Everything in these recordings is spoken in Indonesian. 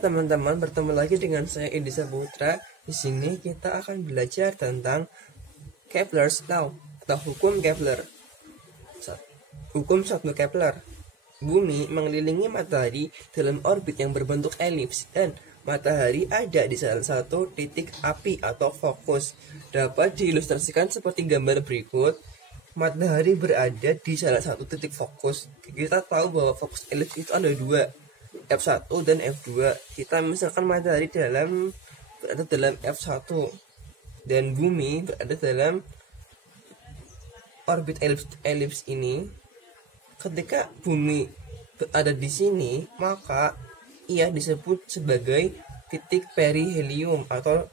teman-teman, bertemu lagi dengan saya Edi Saputra. Di sini kita akan belajar tentang Kepler's Law atau hukum Kepler. Hukum 1 Kepler. Bumi mengelilingi matahari dalam orbit yang berbentuk elips dan matahari ada di salah satu titik api atau fokus. Dapat diilustrasikan seperti gambar berikut. Matahari berada di salah satu titik fokus. Kita tahu bahwa fokus elips itu ada dua, F1 dan F2. Kita misalkan matahari berada dalam F1 dan bumi berada dalam orbit elips ini. Ketika bumi berada di sini, maka ia disebut sebagai titik perihelium atau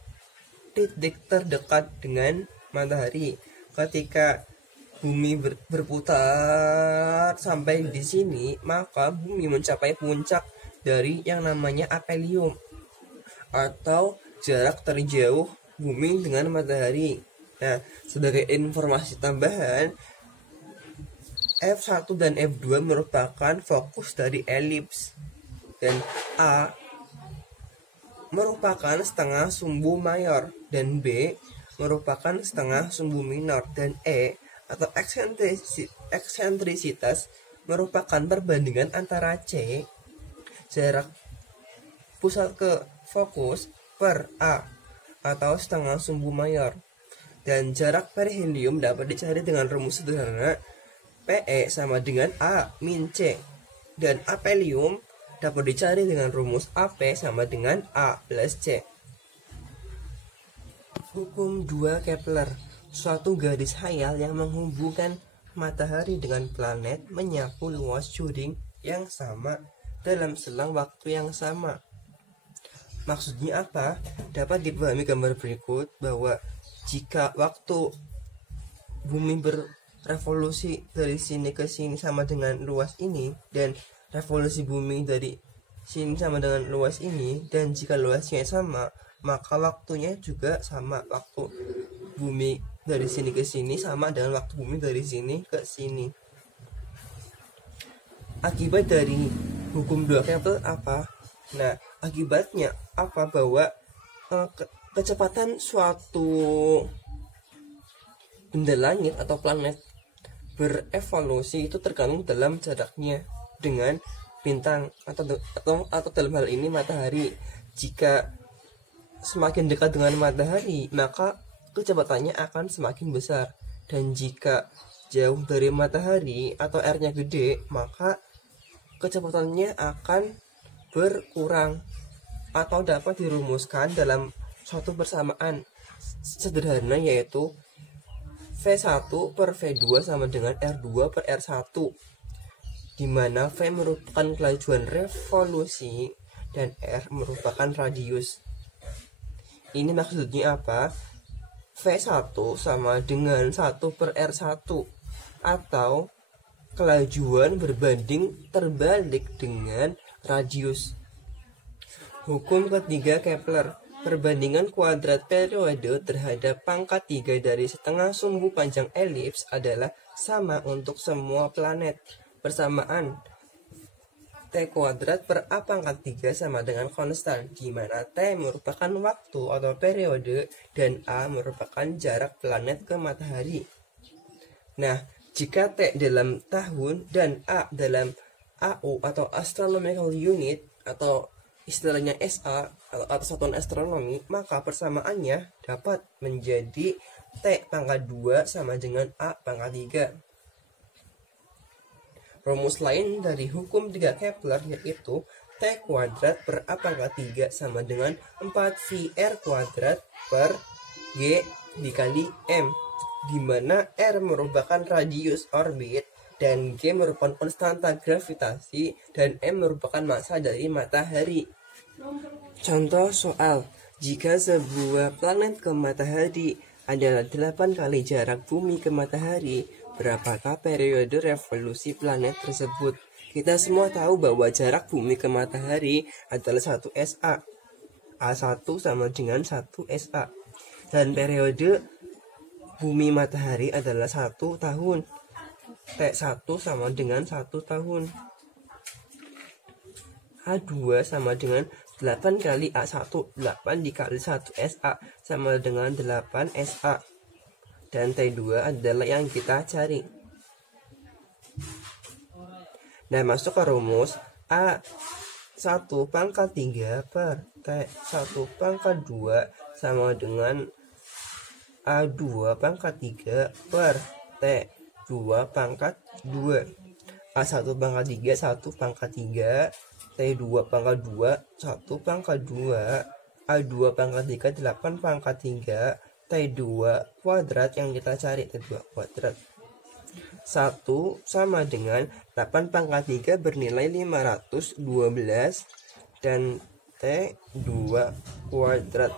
titik terdekat dengan matahari. Ketika bumi berputar sampai di sini, maka bumi mencapai puncak dari yang namanya aphelion atau jarak terjauh bumi dengan matahari. Nah, sebagai informasi tambahan, F1 dan F2 merupakan fokus dari elips, dan A merupakan setengah sumbu mayor, dan B merupakan setengah sumbu minor, dan E atau eksentrisitas merupakan perbandingan antara C, jarak pusat ke fokus, per A atau setengah sumbu mayor. Dan jarak perihelium dapat dicari dengan rumus sederhana, PE sama dengan A min C, dan aphelium dapat dicari dengan rumus AP sama dengan A plus C. Hukum 2 Kepler. Suatu garis khayal yang menghubungkan matahari dengan planet menyapu luas Turing yang sama dalam selang waktu yang sama. Maksudnya apa? Dapat dipahami gambar berikut bahwa jika waktu bumi berevolusi dari sini ke sini sama dengan luas ini, dan revolusi bumi dari sini sama dengan luas ini, dan jika luasnya sama, maka waktunya juga sama. Waktu bumi dari sini ke sini sama dengan waktu bumi dari sini ke sini. Akibat dari hukum 2 Kepler apa? Nah, akibatnya apa? Bahwa kecepatan suatu benda langit atau planet berevolusi itu tergantung dalam jaraknya dengan bintang atau dalam hal ini matahari. Jika semakin dekat dengan matahari, maka kecepatannya akan semakin besar, dan jika jauh dari matahari atau R-nya gede, maka kecepatannya akan berkurang. Atau dapat dirumuskan dalam suatu persamaan sederhana, yaitu V1 per V2 sama dengan R2 per R1, di mana V merupakan kelajuan revolusi dan R merupakan radius. Ini maksudnya apa? V1 sama dengan 1 per R1, atau kelajuan berbanding terbalik dengan radius. Hukum ketiga Kepler. Perbandingan kuadrat periode terhadap pangkat 3 dari setengah sumbu panjang elips adalah sama untuk semua planet. Persamaan T kuadrat per A pangkat 3 sama dengan konstan, di mana T merupakan waktu atau periode dan A merupakan jarak planet ke matahari. Nah, jika T dalam tahun dan A dalam AU atau astronomical unit atau istilahnya SA atau satuan astronomi, maka persamaannya dapat menjadi T pangkat 2 sama dengan A pangkat 3. Rumus lain dari hukum 3 Kepler yaitu T kuadrat per A pangkat 3 sama dengan 4VR kuadrat per G dikali M, di mana R merupakan radius orbit dan G merupakan konstanta gravitasi dan M merupakan massa dari matahari. Contoh soal, jika sebuah planet ke matahari adalah 8 kali jarak bumi ke matahari, berapakah periode revolusi planet tersebut? Kita semua tahu bahwa jarak bumi ke matahari adalah 1 SA. A1 sama dengan 1 SA. Dan periode bumi matahari adalah 1 tahun. T1 sama dengan 1 tahun. A2 sama dengan 8 kali A1, 8 dikali 1 SA sama dengan 8 SA. Dan T2 adalah yang kita cari. Nah, masuk ke rumus A1 pangkat 3 per T1 pangkat 2 sama dengan A2 pangkat 3 per T2 pangkat 2. A1 pangkat 3, 1 pangkat 3, T2 pangkat 2, 1 pangkat 2, A2 pangkat 3, 8 pangkat 3, T2 kuadrat yang kita cari, T2 kuadrat. 1 sama dengan 8 pangkat 3 bernilai 512 dan T2 kuadrat.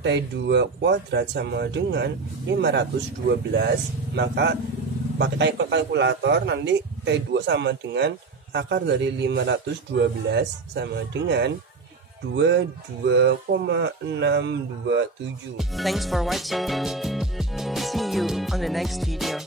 T2 kuadrat sama dengan 512, maka pakai kalkulator nanti T2 sama dengan akar dari 512 sama dengan 22,627. Thanks for watching. See you on the next video.